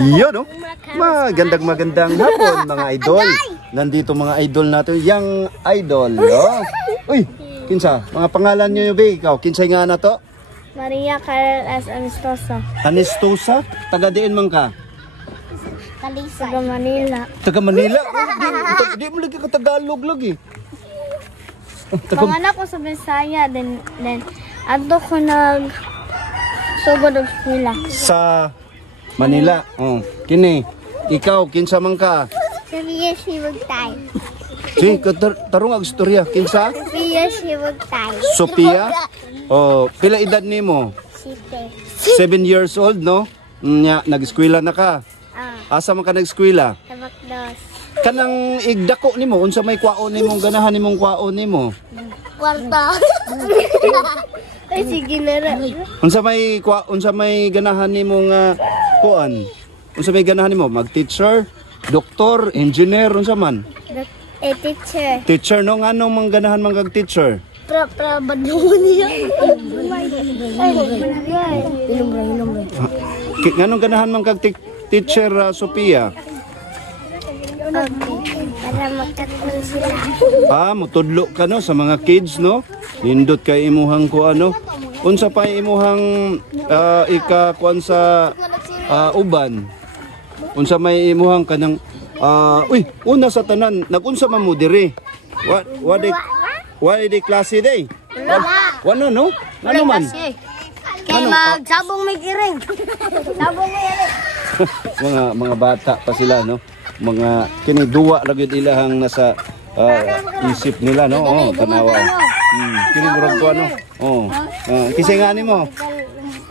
Yun, no? Magandang hapon, mga idol. Nandito mga idol natin. Yang idol, no? Uy, kinsa? Mga pangalan nyo, be? Ikaw, kinsay nga na to? Maria Carol S. Anistosa. Anistosa? Taga-diin man ka? Taga Manila. Taga Manila? Di mo lagi ka Tagalog lagi. Panganak ko sa Bisaya, then ato ko sugod og eskwela. Sa Manila. Oh, kini. Ikaw, kinsa man ka? Sophia Shibugtay. Si, tarong ang istorya. Kinsa? Sophia Shibugtay. Sophia? Oh, pila edad nimo? 7 years old, no? Nya, nag-eskwela na ka. Asa man ka nag-eskwela? Tabakdos. Kanang igdako nimo, unsa may kwaon nimo, ganahan nimong kwaon nimo? Kwarta. Ay sige na ra. Unsa may ganahan nimo nga kuan? Unsa may ganahan nimo? Mag-teacher, doktor, engineer, unsa man? Teacher. Teacher no, ngano mang ganahan man kag teacher? Badungon niya. Nganong ganahan man kag teacher, Sophia? Para magkatulong sila. Mutudlo ka no sa mga kids, no? Nindot kay imuhang ko ano. Unsa pa imuhang ika-kuan sa uban? Unsa may imuhang kanang una sa tanan, nagunsa man mo diri? What day klase day? Wala no? Ano man? Kay magsabong may kiring. Sabong may kiring. mga bata pa sila, no? Mga kini duwa ra gyud ilahang nasa isip nila, no? Oh, tanawa. Kini murag ko ano? Oh. Kisay nga nimo?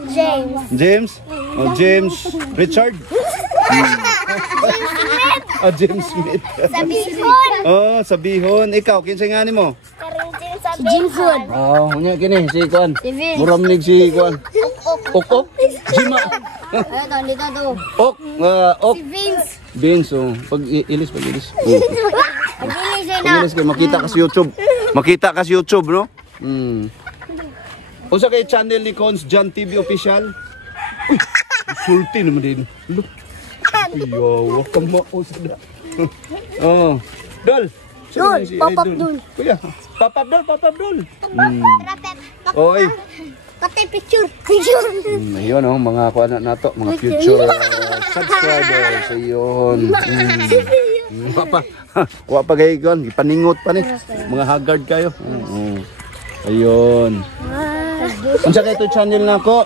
James. James? Oh, James Richard? James Smith. Sabihon. Oh, Sabihon. Ikaw, kinsay nga nimo? Si Jimford. Oh, unya kini si kuan. Muramnig si kuan. Ok. Jima. Ayun, dito to. Ok. Si Vince. Vince, oh. Pag-ilis. Pag-ilis kayo, makita ka sa YouTube. Makita ka sa YouTube, no? Unsa kay channel ni Cons John TV Official? Uy, sulti naman din. Look. Yo, kamo usada. Oh. Dol. Pop-up Dol. Kuya, Pop-up Dol. Oy. Pati picture. Ayun, oh, mga kuan nato, mga future subscribers. Ayun. Wa pa gay kon, ipaningot pa ni. Mga haggard kayo. Ayun. Unsa kay to channel nako?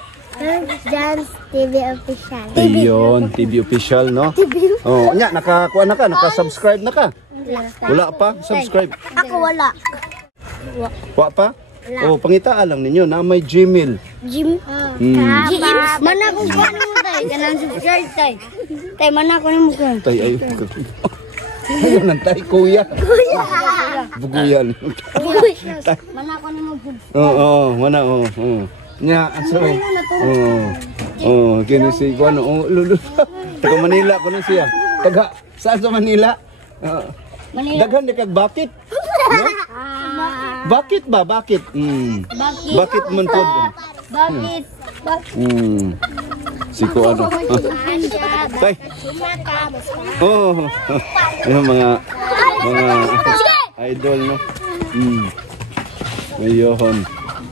John's TV Official. Ayun, TV Official, no? Oh, nya nakakuha na ka, naka-subscribe na ka. Wala pa subscribe. Ako wala. Wa pa? Oh, pangitaan lang ninyo na may Gmail. Jim. Mana ko kuan mo tay, kanang subscribe tay. Tay mana ko nimo kuan. Tay ay. Ayun nantay kuya. Buguyan. Mana ko nimo gud. Oo, mana oh. Nya aso. Kini si kuan lulu. Taga Manila ko na siya. Taga saan sa Manila? Daghan di kag bakit? No? Bakit ba? Bakit? Bakit man po? Bakit? Si ko ano? Tay. Oh. Yung mga idol, no? Ayun.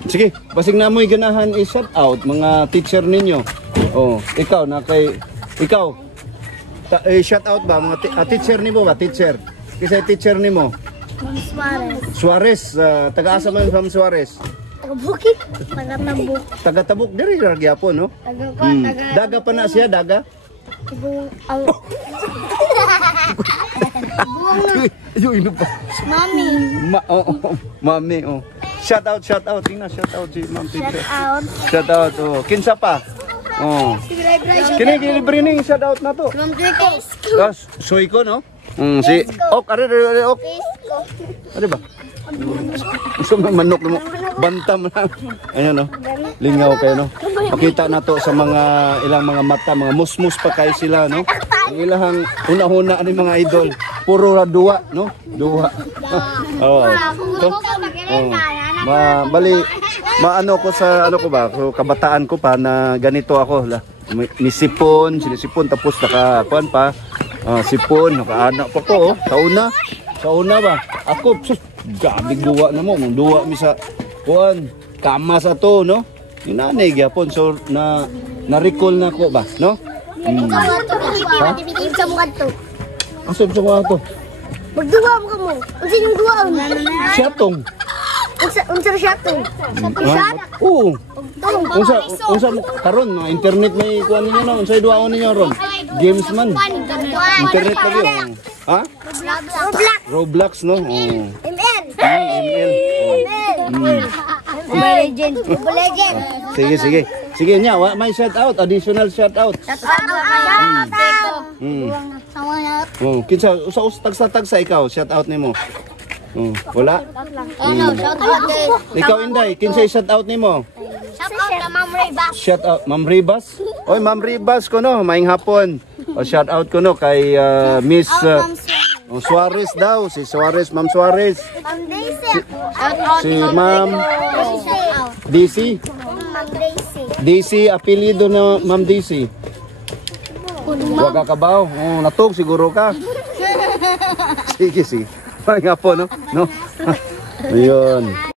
Sige, basig na mo'y ganahan i-shout out mga teacher ninyo. Oh, ikaw shout out ba mga teacher nimo ba? Teacher. Kisay teacher nimo? Suarez, taga-asa man Ma'am Suarez? Taga-Bukit. Taga-Tabuk. Taga-Tabuk, diri ra gyapon, no? Daga pa na siya, daga? Yung pa. Mami. Mami, oh. Shout out. Tingnan, shout out si Ma'am Teacher. Shout out, oh. Kinsa pa? Oh. Kini libre ning shout out na to. Ma'am Teacher. Soy ko, no? Si Ok, are Ok. Ano ba? Gusto mo manok mo, bantam na. Ayan, no? Lingaw kayo, no? Makita na to sa mga ilang mga mata, mga musmus pa kayo sila, no? Ang ilang una-una ni mga idol. Puro ra duwa, no? Duwa. Oo. Bali, maano ko sa, ano ko ba, so, kabataan ko pa na ganito ako. May sipon, sinisipon tapos kuan pa. Sipon, nakaanak pa ko, oh. Sa una ba? Ako, sus, gabi duwa na mo. Duwa mi sa, kuan, kama sa to, no? Inanay, gyapon. So, na-recall na ko ba, no? Ha? Sa mukha to. Asa sa mga to? Magduwa mo ka mo. Unsa yung duwa? Siyatong. Unsa siyatong? Shot? Oo. Unsa mo karon no internet may kuan ninyo no unsay duaon ninyo ron? Games man. Internet lagi. Ha? Roblox no. ML. ML. Mobile Legend. Mobile Legend. Sige. Sige nya, may shout out, additional shout out. Kinsa tagsa ikaw, shout out nimo. Wala? Shout out. Ikaw Inday, kinsay shout out nimo? Shout out kay Ma'am Raybas. Shout out Ma'am Ribas. Oy Ma'am Ribas ko no, maayong hapon. Shout out ko no kay Miss Suarez daw, si Suarez, Ma'am Suarez. Ma'am Daisy. Si Ma'am DC. Ma'am Daisy. DC apelyido na Ma'am DC. Wa ka kabaw. Natog siguro ka. Sige. Maayong hapon no. No. Ayun.